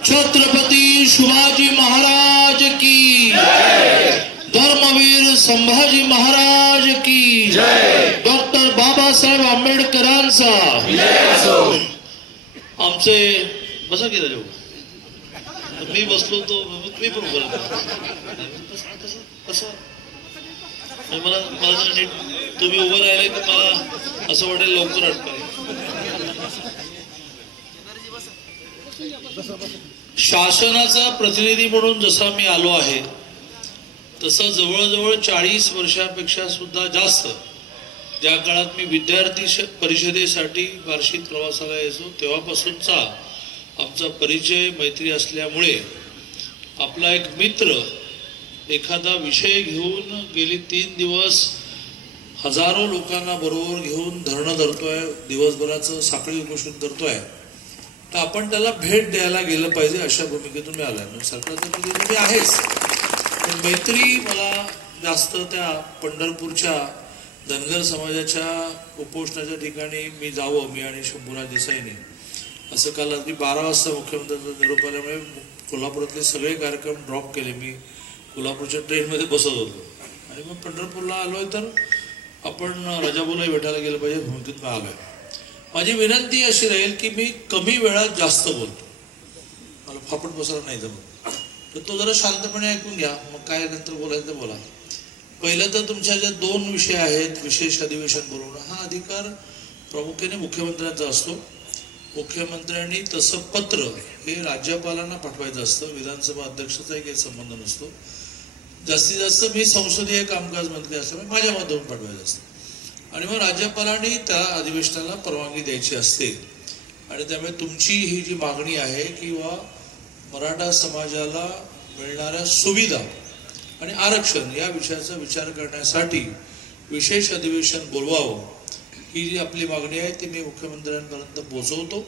छत्रपती शिवाजी महाराज की जय, धर्मवीर संभाजी महाराज की जय, डॉक्टर बाबासाहेब आंबेडकरांचा जय असो. आमचे बसा की राजू, मी बसलो तो मी पण बोलतो कसं मला जरा नीट तुम्ही उभं राहिले तर मला असं वाटेल लवकर अटकाय. शासनाचा प्रतिनिधी म्हणून जसा मी आलो आहे तसं जवळजवळ 40 वर्षापेक्षा सुद्धा जास्त ज्या काळात मी विद्यार्थी परिषदेसाठी वार्षिक प्रवासाला यायचो तेव्हापासूनचा आमचा परिचय मैत्री असल्यामुळे आपला एक मित्र एखादा विषय घेऊन गेली 3 दिवस हजारो लोकांना बरोबर घेऊन धरणं धरतोय, दिवसभराचं साखळी उपोषण करतोय, तर आपण त्याला भेट द्यायला गेलं पाहिजे अशा भूमिकेतून मी आलाय. म्हणजे सरकारच्या प्रतिनिधी आहेच, पण मैत्री मला जास्त त्या पंढरपूरच्या धनगर समाजाच्या उपोषणाच्या ठिकाणी मी जावं, मी आणि शंभूराज देसाईने असं काल रात्री 12 वाजता मुख्यमंत्र्यांचा निरोप आल्यामुळे कोल्हापुरातले सगळे कार्यक्रम ड्रॉप केले. मी कोल्हापूरच्या ट्रेनमध्ये बसत होतो आणि मग पंढरपूरला आलोय तर आपण राजाभाऊलाही भेटायला गेलं पाहिजे भूमिकेत मी आलोय. माझी विनंती अशी राहील की मी कमी वेळात जास्त बोलतो, मला फापट बसायला नाही जमत, तर तो जरा शांतपणे ऐकून घ्या, मग काय नंतर बोलायचं ते बोला. पहिलं तर तुमच्या ज्या 2 विषय आहेत, विशेष अधिवेशन बोलवणं, हा अधिकार प्रामुख्याने मुख्यमंत्र्यांचा असतो. मुख्यमंत्र्यांनी तसं पत्र हे राज्यपालांना पाठवायचं असतं, विधानसभा अध्यक्षाचाही काही संबंध नसतो. जास्तीत जास्त मी संसदीय कामकाज मंत्री असल्यामुळे माझ्या माध्यमातून पाठवायचं असतं आणि मग राज्यपालांनी त्या अधिवेशनाला परवानगी द्यायची असते. आणि त्यामुळे तुमची ही जी मागणी आहे किंवा मराठा समाजाला मिळणाऱ्या सुविधा आणि आरक्षण या विषयाचा विचार करण्यासाठी विशेष अधिवेशन बोलवावं ही जी आपली मागणी आहे ती मी मुख्यमंत्र्यांपर्यंत पोहोचवतो.